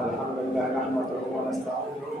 अल्हम्दुलिल्लाह नहमदुहु व नस्तईनुहु व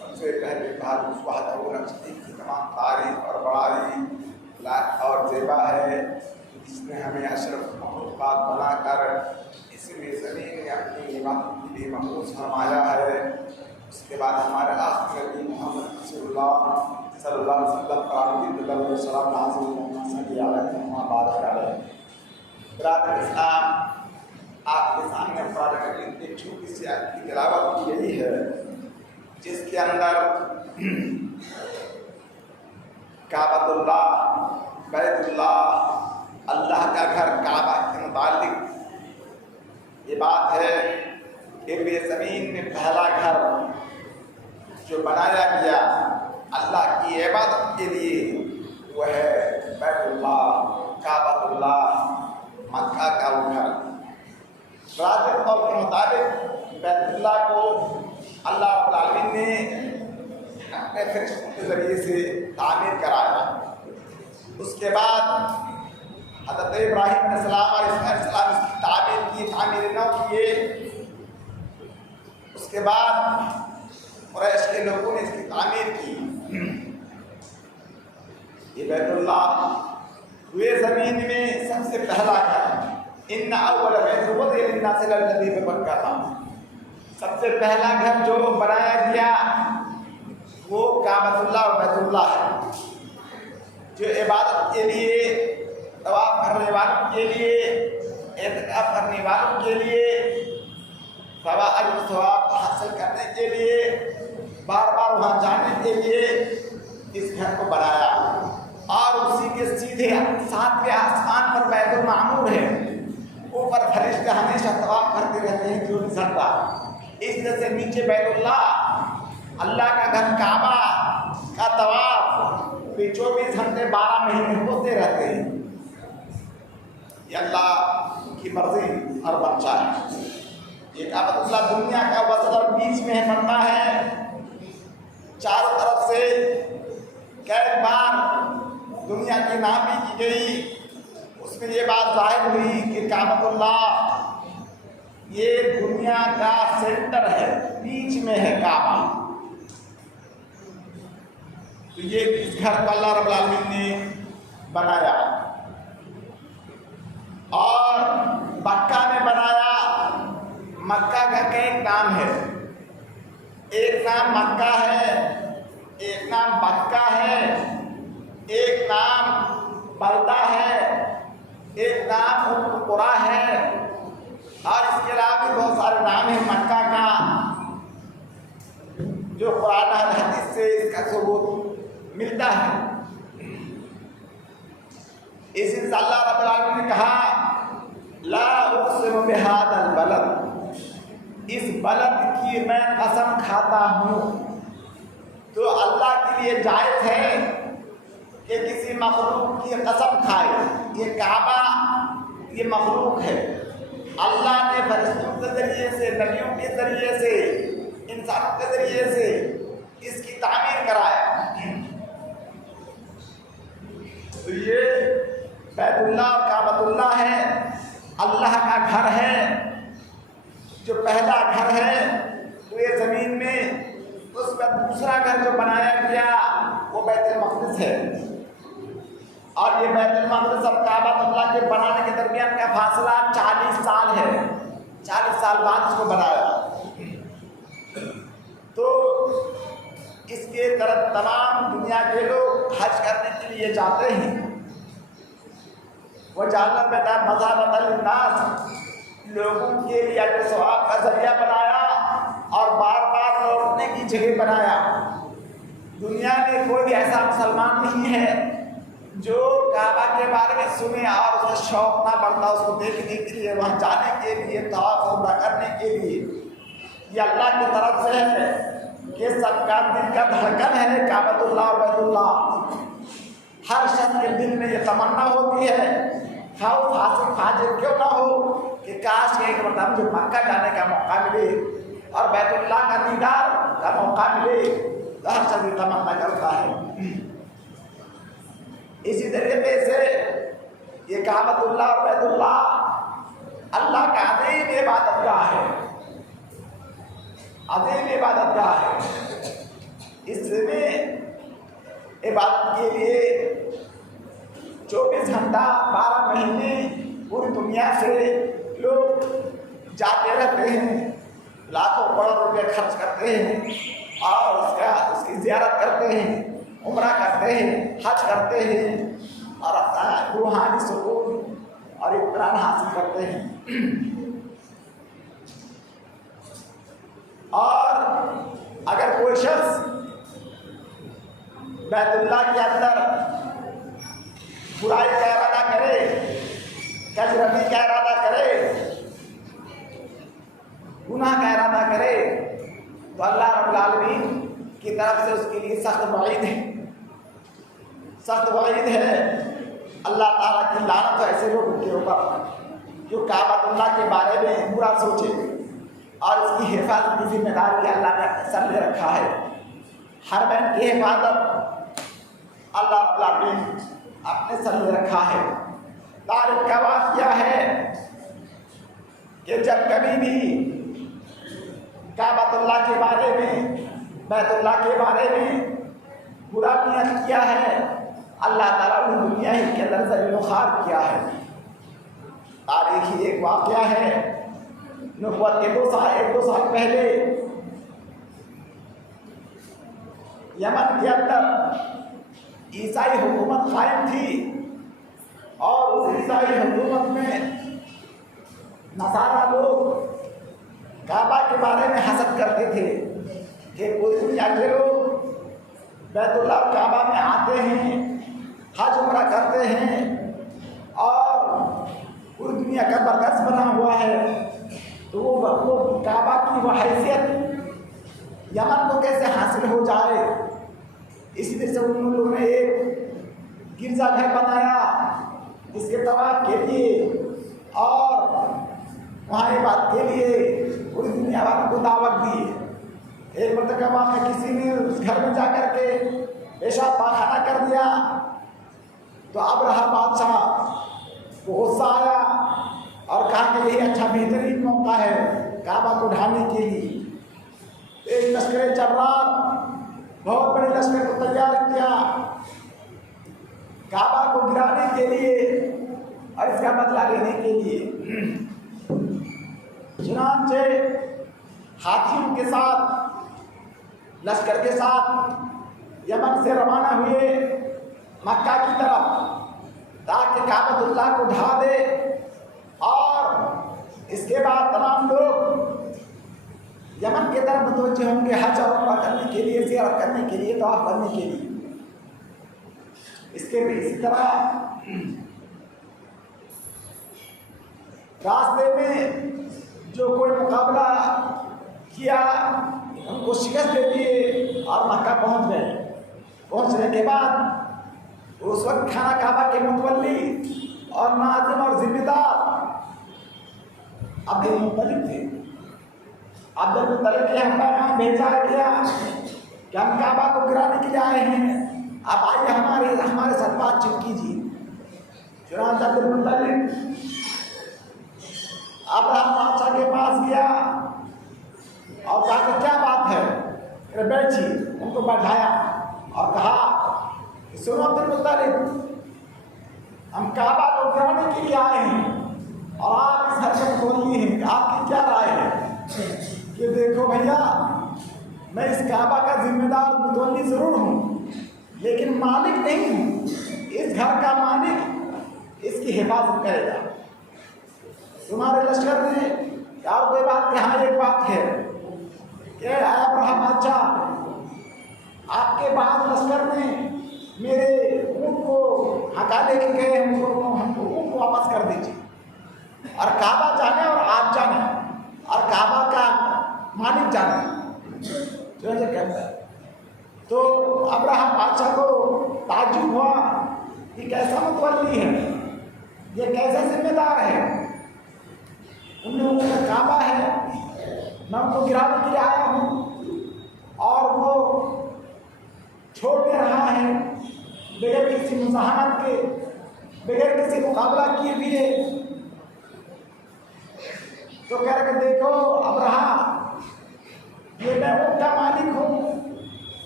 सबसे पहले कहा वहदहू नज़दीक की तमाम तारीफ और बड़ाई और ज़ेबा है जिसने हमें अशरफ मखलूक़ात बनाकर इसलिए ज़मीन में अपनी इबादत के लिए महफूज फरमाया है. उसके बाद हमारे आखिरी नबी मोहम्मद रसूलुल्लाह सल्लल्लाहु अलैहि वसल्लम का सलाम नाज़िल अलैहि. बिरादर इस्लाम आपके सामने फ़र्ज़ एक छोटी सी आयत की तिलावत की गई है जिसके अंदर काबतुल्लाह बैतुल्लाह अल्लाह का घर काबा के मुतालिक ये बात है कि वे ज़मीन में पहला घर जो बनाया गया अल्लाह की इबादत के लिए वह है बैतुल्लाह काबतुल्लाह मक्का का वो घर. राजक कौल के मुताबिक बैतुल्लाह को अल्लाह रब्बुल आलमीन ने अपने फरिश्तों के ज़रिए से तामीर कराया. उसके बाद हज़रत इब्राहीम अलैहिस्सलाम इसकी तामीर की, तामीर न किए. उसके बाद कुरैश के लोगों ने इसकी तामीर की. ये बैतुल्लाह हुए ज़मीन में सबसे पहला घर. इन्ना अव्वल बैत वुदिअ लिन्नासि लल्लज़ी बिबक्का. सबसे पहला घर जो बनाया गया वो काबतुल्लाह और बैतुल्लाह है जो इबादत के लिए, तवाफ करने वालों के लिए, एतकाफ करने वालों के लिए, सवाब हासिल करने के लिए, बार बार वहाँ जाने के लिए इस घर को बनाया. और उसी के सीधे 7वें आसमान पर बैतुल मामूर है. ऊपर फरिश्ते हमेशा तवाफ करते रहते हैं जो निसरता. इस तरह से नीचे बैतुल्लाह अल्लाह का घर काबा का तवाफ 12 महीने होते रहते हैं। ये अल्लाह की मर्जी और बच्चा है। ये काबतुल्लाह दुनिया का वसत और बीच में बनता है, चारों तरफ से कई बार दुनिया की नापी की गई। उसमें ये बात जाहिर हुई कि काबतुल्लाह ये दुनिया का सेंटर है, बीच में है काबा। तो ये इस घर को अल्लाह रब्बुल आलमीन ने बनाया और मक्का में बनाया। मक्का का कई नाम है, एक नाम मक्का है, एक नाम मक्का है, एक नाम बलदा है, एक नाम उम्मुल कुरा है और इसके अलावा भी बहुत सारे नाम हैं मक्का का, जो कुरान और हदीस से इसका सबूत मिलता है। इसी से अल्लाह रब्बुल आलमीन ने कहा ला उक़सिमु बिहाज़ल बलद, इस बलद की मैं कसम खाता हूँ। तो अल्लाह के लिए जायज़ है कि किसी मखलूक की कसम खाए। ये काबा ये मखलूक है, अल्लाह ने फरिश्तों के ज़रिए से, नबियों के ज़रिए से, इंसानों के ज़रिए से इसकी तामीर कराया। तो ये बैतुल्लाह और काबतुल्लाह है, अल्लाह का घर है, जो पहला घर है। तो ये ज़मीन में उस पर दूसरा घर जो बनाया गया वो बैतुल मक़दिस है। और ये बैतुल मक़दिस और काबतुल्लाह के बनाने के दरमियान का फासला 40 साल है। 40 साल बाद इसको बनाया। तो इसके तरफ तमाम दुनिया के लोग हज करने के लिए जाते हैं। वो जानवर बेटा मज़ाबतल लिन्नास, लोगों के लिए अजर सवाब का जरिया बनाया और बार बार लौटने की जगह बनाया। दुनिया में कोई भी ऐसा मुसलमान नहीं है जो काबा के बारे में सुने और उसका शौक ना बढ़ता उसको देखने के लिए, वहाँ जाने के लिए, तवाफ़ उम्रा करने के लिए। ये अल्लाह की तरफ से है कि सबका दिल का धड़कन है काबतुल्लाह और बैतुल्लाह। हर शख्स के दिल में ये तमन्ना होती है, खाओ फासिक फाजिर क्यों ना हो, कि काश एक मरतबा मुझे मक्का जाने का मौका मिले और बैतुल्लाह का दीदार का मौका मिले। तो हर शख्स तमन्ना करता है। इसी तरीके से ये काबतुल्लाह और बैतुल्लाह अल्लाह का अजीम इबादतगाह है, अजीम इबादतगाह है। इसमें इबादत के लिए 24 घंटा 12 महीने पूरी दुनिया से लोग जाते रहते हैं, लाखों करोड़ रुपये खर्च करते हैं और उसकी ज़ियारत करते हैं, उम्रा करते हैं, हज करते हैं और अपना रूहानी सुकून और इत्मीनान हासिल करते हैं। और अगर कोई शख्स बैतुल्लाह के अंदर बुराई का इरादा करे, कजरबी का इरादा करे, गुनाह का इरादा करे, तो अल्लाह रब्बुल आलमीन की तरफ से उसके लिए सख्त वईद है, सख्त वईद है। अल्लाह ताला की लानत है ऐसे लोगों के ऊपर जो काबतुल्लाह के बारे में बुरा सोचे और इसकी हिफाजत की जिम्मेदारी अल्लाह ने अपने सर में रखा है। हर बहन की हिफाजत अल्लाह रब्बुल आलमीन अपने सर में रखा है। तारीख का वाक़या है कि जब कभी भी काबतुल्लाह के बारे में, बैतुल्लाह के बारे में बुरा नियत किया है, अल्लाह ताला ने दुनिया ही के अंदर ज़मीन-ओ-ख़ार किया है। तारीखी एक वाक़या है, नबुव्वत के 1-2 साल पहले यमन के अंदर ईसाई हुकूमत कायम थी और उस ईसाई हुकूमत में नसारा लोग काबा के बारे में हसद करते थे कि पूरी दुनिया के लोग बैतुल्लाह काबा में आते हैं, हज उम्रा करते हैं और पूरी दुनिया का बरगस बना हुआ है। तो वो काबा की वह हैसियत यमन को कैसे हासिल हो जाए, इसलिए से उन लोगों ने एक गिरजाघर बनाया इसके तवाफ के लिए और वहाँ इबादत के लिए पूरी दुनिया वालों को दावत दी। एक मरतबा में किसी ने उस घर में जाकर के पेशाब पाखाना कर दिया तो अब्राहा बादशाह को गुस्सा आया और कहा कि यही अच्छा बेहतरीन मौका है काबा को ढाने के लिए। एक लश्कर जर्रार बहुत बड़े लश्कर को तैयार किया काबा को गिराने के लिए और इसका बदला लेने के लिए। चुनांचे हाथियों के साथ लश्कर के साथ यमन से रवाना हुए मक्का की तरफ ताकि काबतुल्लाह को ढा दे और इसके बाद तमाम लोग यमन के तरफ मुतवज्जे होंगे हज और उम्रा करने के लिए, ज़ियारत करने के लिए, तवाफ करने के लिए। इसके भी इसी तरह रास्ते में जो कोई मुकाबला किया उनको शिकस्त दे दिए और मक्का पहुंच गए। पहुंचने के बाद उस वक्त खाना काबा के मुतवल्ली और नाज़िम और जिम्मेदार अब्दुल मुत्तलिब थे। अब्दुल मुत्तलिब के यहाँ पैगाम भेजा गया कि हम काबा को गिराने के लिए आए हैं, अब आइए हमारे साथ बातचीत कीजिए। चुनांचे अब्दुल मुत्तलिब अब्राहम बादशाह के पास गया और कहा कि क्या बात है, बैठिए। उनको बैठाया और कहा कि सुनो अब्दुल मुत्तलिब, हम काबा को गिराने के लिए आए हैं और आप इस हरकत को लिए हैं, आपकी क्या राय है? कि देखो भैया, मैं इस काबा का जिम्मेदार मुतवल्ली जरूर हूँ लेकिन मालिक नहीं हूँ। इस घर का मालिक इसकी हिफाजत करेगा। तुम्हारे लश्कर ने क्या कोई बात, यहाँ एक बात है कि अब्राहम बादशाह आपके बाद लश्कर ने मेरे ऊँट को हटा लेके गए, हमको ऊँट को वापस कर दीजिए और काबा जाने और आप जाने और काबा का मालिक जाने जो है कहता है। तो अब्राहम बादशाह को ताज्जुब हुआ कि कैसा मुतवल्ली है, ये कैसा जिम्मेदार है। उन लोगों का काबा है, मैं उनको गिराने के लिए आया हूँ और वो छोड़ दे रहा है बगैर किसी मुज़ाहमत के, बगैर किसी मुकाबला किए हुए। तो कह रहे देखो अब्राहम, ये मैं उनका मालिक हूँ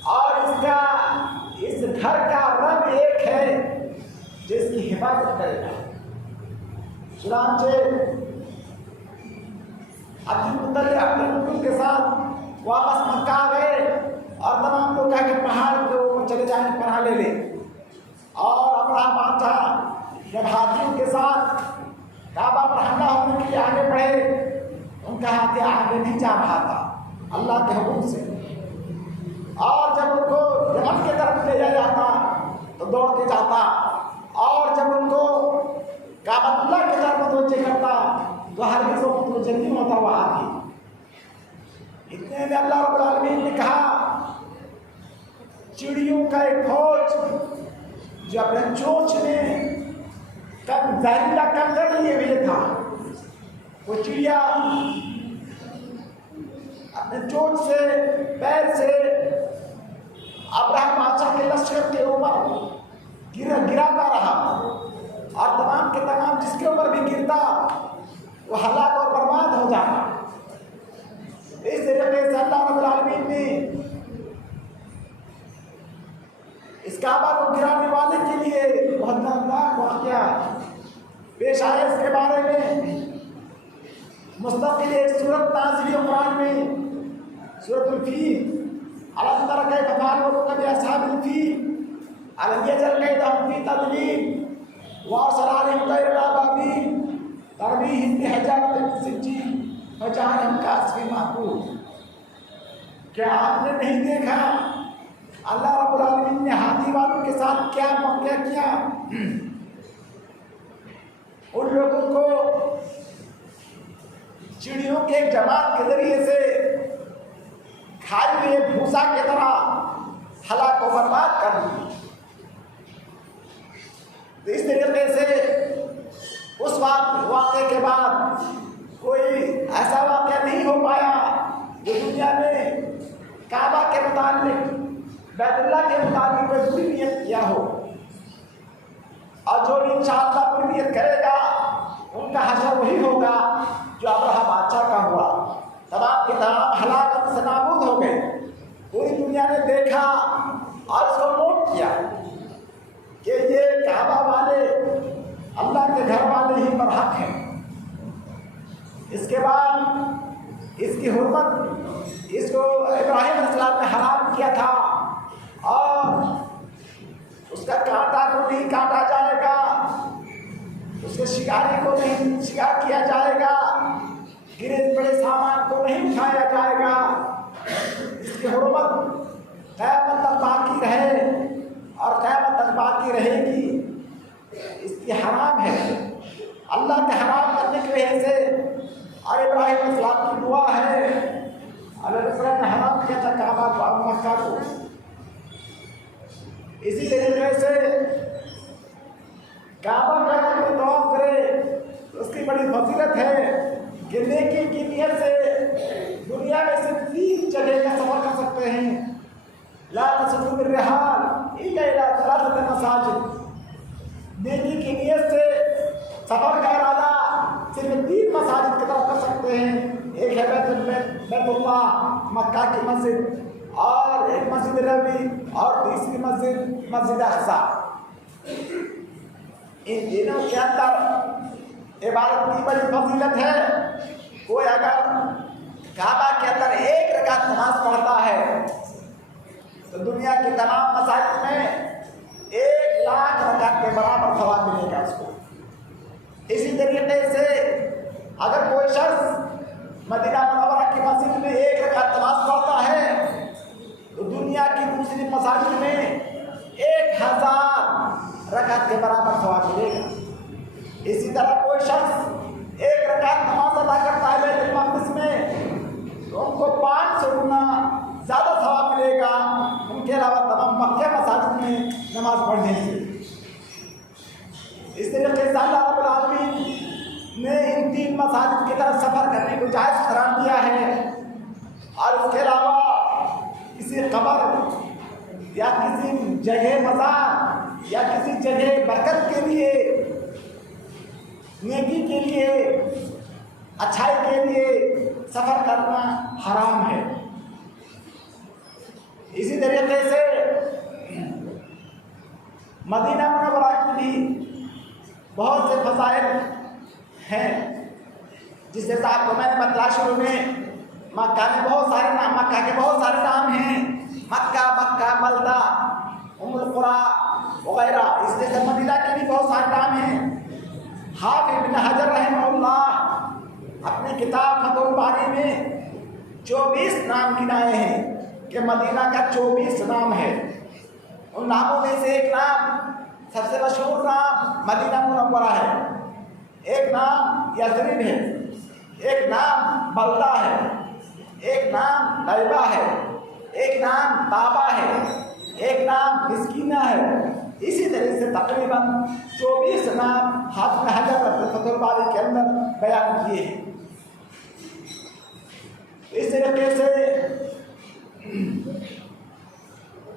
और इस घर का रब एक है जिसकी हिफाजत करेगा। चुनांचे अब्दुल मुत्तलिब के साथ वापस मक्का आ गए और तमाम लोग कहा कि पहाड़ को चले जाने पनाह ले ले। और अब्राहम बादशाह जब हाथियों के साथ काबा पर हमला होने के लिए आगे बढ़े, उनका हाथी आगे नहीं जा रहा था अल्लाह के हुक्म से। और जब उनको यमन की तरफ ले जाया जाता तो दौड़ के जाता और जब उनको काबतुल्लाह की तरफ मुतवज्जे करता तो हर किसी को मुतवज्जे नहीं होता हुआ हाथी। इतने में अल्लाह रब्बुल आलमीन ने कहा चिड़ियों का एक फौज जो अपने चोंच में जहरीला कंकड़ लिए हुए था, वो चिड़िया अपने चोंच से पैर से अब्राहम बादशाह के लश्कर के ऊपर गिराता रहा और तमाम के तमाम जिसके ऊपर भी गिरता वो हलाक और बर्बाद हो जाता। इस तरीके से अल्लाह रब्बुल आलमीन ने इस काबा को गिराने वाले के लिए बहुत दर्दनाक वाक़या पेश आया। इसके बारे में मुस्तक़िल एक सूरत नाज़िल कुरान में सूरतुल फील, अलम तरा कैफ़ फ़अल रब्बुका बिअस्हाबिल फील अलम यजअल कैदहुम फ़ी तदलील व अरसल अलैहिम तैरन अबाबील तरमीहिम बिहिजारतिन मिन सिज्जील फजअलहुम कअस्फिन माकूल। क्या आपने नहीं देखा अल्लाह रब्बुल आलमीन ने हाथी वालों के साथ क्या वाक़या किया? उन लोगों को चिड़ियों के एक जमात के जरिए से खाए हुए भूसा की तरह हलाक को बर्बाद कर दिया। तो इस तरीके से उस वाक़े के बाद कोई ऐसा वाक़या नहीं हो पाया जो दुनिया में काबा के मुताबिक, बैतुल्लाह के मुताबिक कोई बुरी नियत किया हो। और जो इंशाअल्लाह बुरी नियत करेगा उनका हश्र वही होगा जो अब्रहा बादशाह का हुआ। तमाम के तमाम हलाकत से नाबूद हो गए। पूरी दुनिया ने देखा और उसको नोट किया कि ये काबा वाले अल्लाह के घर वाले ही पर हक हैं। इसके बाद इसकी हुर्मत इसको इब्राहिम अलैहिस्सलाम ने हराम किया था और उसका कांटा को नहीं काटा जाएगा, उसके शिकारी को नहीं शिकार किया जाएगा, गिरे पड़े सामान को नहीं उठाया जाएगा। इसकी हुर्मत क़यामत तक बाकी रहे और क़यामत तक बाकी रहेगी। इसकी हराम है। अल्लाह के हराम करने की वजह से और इब्राहिम अलैहिस्सलाम की दुआ है, अल्लाह ने हराम किया था काबा को और मक्का को। इसी तरीके से काबा का कोई तवाफ करे उसकी बड़ी फजीलत है कि नेकी की नियत से दुनिया में सिर्फ 3 जगह का सफर कर सकते हैं। ला तसल्लु बिर्रिहाल इल्ला इला सलासत मसाजिद। नेकी की नियत से सफर का इरादा सिर्फ 3 मसाजिद की तरफ कर सकते हैं। एक है बैतुल्लाह मक्का की मस्जिद, और एक मस्जिद नबवी, और तीसरी मस्जिद मस्जिद अक्सा। इन तीनों के अंदर इबादत की बड़ी फजीलत है। कोई अगर काबा के अंदर 1 रकात नमाज पढ़ता है तो दुनिया की तमाम मसाजिद में 1 लाख रकात के बराबर सवाब मिलेगा उसको। इसी तरीके से अगर कोई शख्स मदीना मुनव्वरा की मस्जिद में 1 रकात नमाज पढ़ता है तो दुनिया की दूसरी मसाजिद में 1000 रकात के बराबर सवाब मिलेगा। इसी तरह कोई शख्स 1 रकात नमाज अदा करता है बैतुल मक़दिस में तो उनको 500 गुना ज़्यादा सवाब मिलेगा उनके अलावा तमाम मक्के मसाजिद में नमाज पढ़ने से। इस तरीके से अल्लाह रब्बुल आलमीन ने इन 3 मसाजिद की तरफ सफ़र करने को जायज़ करार दिया है। और उसके अलावा किसी कब्र या किसी जगह मज़ार या किसी जगह बरकत के लिए, नेकी के लिए, अच्छाई के लिए सफ़र करना हराम है। इसी तरीके से मदीना मुनव्वरा की भी बहुत से फज़ाइल हैं। जिस हिसाब को मैंने बतला शुरू में, मक्का के बहुत सारे नाम हैं। मक्का, बल्दा, उम्मुल कुरा वगैरह। इस जैसे मदीना के भी बहुत सारे नाम हैं। हाफिज़ इब्न हजर रहमहुल्लाह अपनी किताब फतहुल बारी में 24 नाम गिनाए हैं कि मदीना का 24 नाम है। उन नामों में से एक नाम, सबसे मशहूर नाम मदीना मुनव्वरा है, एक नाम यथरिब है, एक नाम बल्दा है, एक नाम तैबा है, एक नाम ताबा है, एक नाम मिस्कीना है। इसी तरह से तकरीबन 24 नाम हाफिज़ हजर अपने फतहुल बारी के अंदर बयान किए हैं। इस तरीके से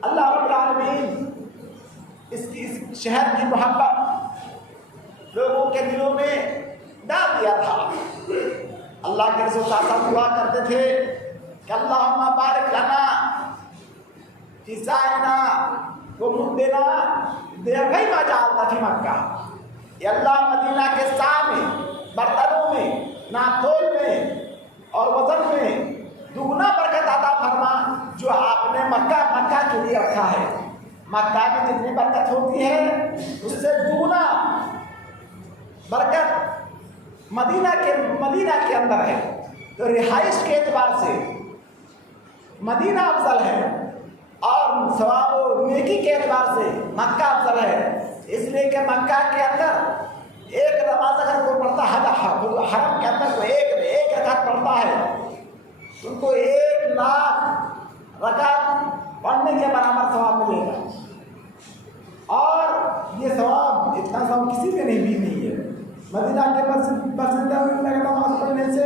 अल्लाह रब्बुल आलमीन इस शहर की मोहब्बत लोगों के दिलों में डाल दिया था। अल्लाह के रसूल साहब दुआ करते थे कि अल्लाहुम्मा बारिक लना फी साइना व मुद्दिना देवई मजाल फी मक्का। ये अल्लाह मदीना के सामने बर्तनों में, नातोल में और वजन में दुगना बरकत अता फरमा जो आपने मक्का के लिए रखा है। मक्का में जितनी बरकत होती है उससे दुगना बरकत मदीना के अंदर है। तो रिहाइश के एतबार से मदीना अफजल है और सवाब और नेकी के एतबार से मक्का अफजल है। इसलिए कि मक्का के अंदर एक नमाज अगर कोई पढ़ता है, हरम के अंदर कोई एक रकात पढ़ता है उनको 1 लाख रकात पढ़ने के बराबर सवाब मिलेगा। और ये सवाब इतना मदीना के मस्जिद में नमाज पढ़ने से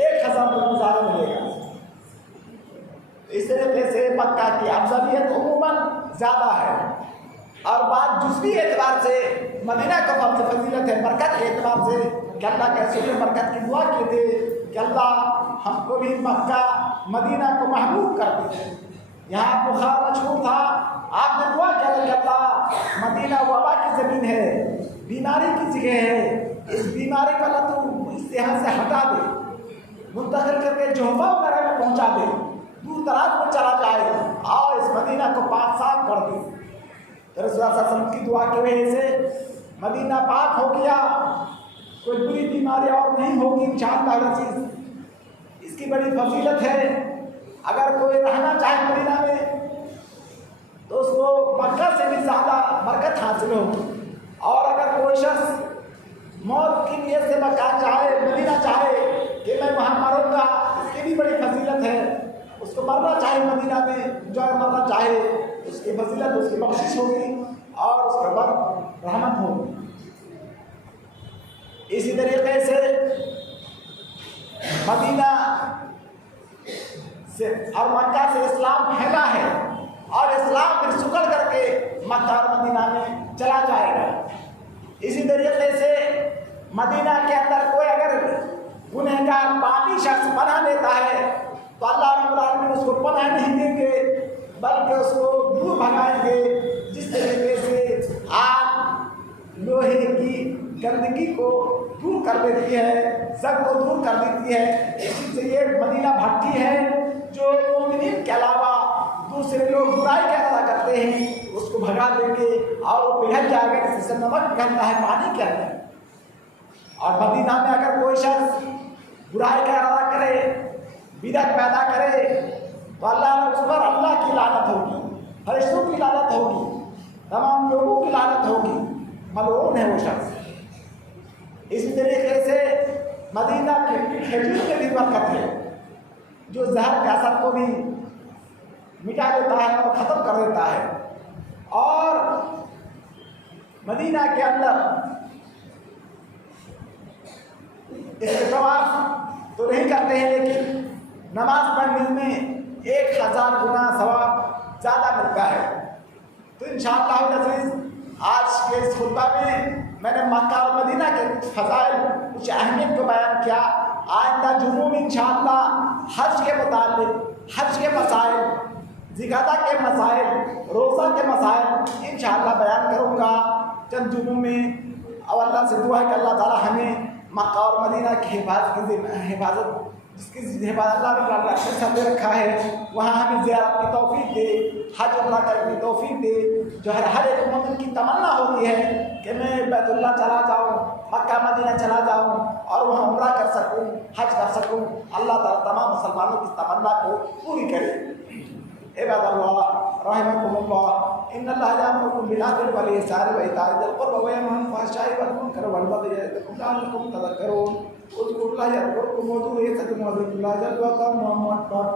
1000 गुज़ारा मिलेगा। इस तरीके से मक्का की अफजलियत उमूमन ज़्यादा है। और बात जुज़वी एतबार से मदीना का फजीलत है, बरकत के एतबार से कि अल्लाह के रसूल ने बरकत की दुआ की थी कि अल्लाह हमको भी मक्का मदीना को महबूब कर दे। यहाँ बुखार मशहूर था, आपने दुआ किया कि अल्लाह मदीना वबा की ज़मीन है, बीमारी की जगह है, इस बीमारी को अल्लाह तू इस यहाँ से हटा दे, मुंतकिल करके जोहफा वगैरह में पहुँचा दे, दूर दराज में चला जाए और इस मदीना को पाक साफ कर दे। तो रसूल सल्लल्लाहु अलैहि वसल्लम की दुआ की वजह से मदीना पाक हो गया, कोई बुरी बीमारी और नहीं होगी इंशाअल्लाह अज़ीज़। इसकी बड़ी फजीलत है। अगर कोई रहना चाहे मदीना में तो उसको मक्का से भी ज़्यादा बरकत हासिल होगी। और अगर कोई शख्स मौत की नियत से मक्का चाहे, मदीना चाहे कि मैं वहाँ मरूँगा, इसकी भी बड़ी फजीलत है। उसको मरना चाहे मदीना में, जो मरना चाहे उसकी फजीलत, उसकी बख्शिश होगी और उसके बाद रहमत होगी। इसी तरीके से मदीना से और मक्का से इस्लाम फैला है और इस्लाम फिर सुकड़ करके मक्का और मदीना में चला जाएगा। इसी तरीके से मदीना के अंदर कोई अगर गुनहगार पापी शख्स पनाह लेता है तो अल्लाह रब्बुल आलमीन उसको पनाह नहीं देंगे, बल्कि उसको दूर भगाएंगे। जिस तरीके से आग लोहे की गंदगी को दूर कर देती है, जंग को दूर कर देती है, इसी से ये मदीना भट्टी है जो मोमिनीन के अलावा दूसरे लोग बुराई का इरादा करते हैं उसको भगा देंगे और वो पिघल जाएगा जिससे नमक पिघलता है पानी के अंदर। और मदीना में अगर कोई शख्स बुराई का इरादा करे, बिदअत पैदा करे तो अल्लाह ने उस पर अल्लाह की लानत होगी, फरिश्तों की लानत होगी, तमाम लोगों की लानत होगी, मलऊन है वो शख्स। इसी तरीके से मदीना के खजूर में भी बरकत है जो जहर के असर को भी मिटा देता है और ख़त्म कर देता है। और मदीना के अंदर इसके तवाफ तो नहीं करते हैं, लेकिन नमाज पढ़ने में 1000 गुना सवाब ज़्यादा मिलता है। तो इंशाअल्लाह अज़ीज़ आज के इस खुतबा में मैंने मक्का और मदीना के कुछ फ़ज़ाइल, कुछ अहमियत को बयान किया। आइंदा जुम्मों में इंशाअल्लाह हज के मुताल्लिक़, हज के मसाइल, ज़िकात के मसाइल, रोज़ा के मसाइल इंशाअल्लाह बयान करूँगा चंद जुम्मों में। और अल्लाह से दुआ है कि अल्लाह ताला हमें मक्का और मदीना की हिफाजत जिसकी हिफाजत अल्लाह ने साथ दे रखा है वहाँ हमें ज़ियारत की तौफीक दे, हज उम्रा करने की तौफीक दे। जो हर एक मोमिन की तमन्ना होती है कि मैं बैतुल्लाह चला जाऊँ, मक्का मदीना चला जाऊँ और वहाँ उम्रा कर सकूँ, हज कर सकूँ। अल्लाह ताला तमाम मुसलमानों की तमन्ना को पूरी करे। इबादल्लाह रहमकुमुल्लाह, इन्नल्लाह यअमुरुकुम बिल अदल वल इहसानि व इताइ ज़िल क़ुर्बा व यनहा अनिल फ़हशाइ वल मुनकरि वल बग़yi यअिज़ुकुम लअल्लकुम तज़क्करून। उज़्कुरुल्लाह यज़कुरुकुम वदूऊहु यस्तजिब लकुम, वज़कुरुल्लाह अल्लाहु अकबर।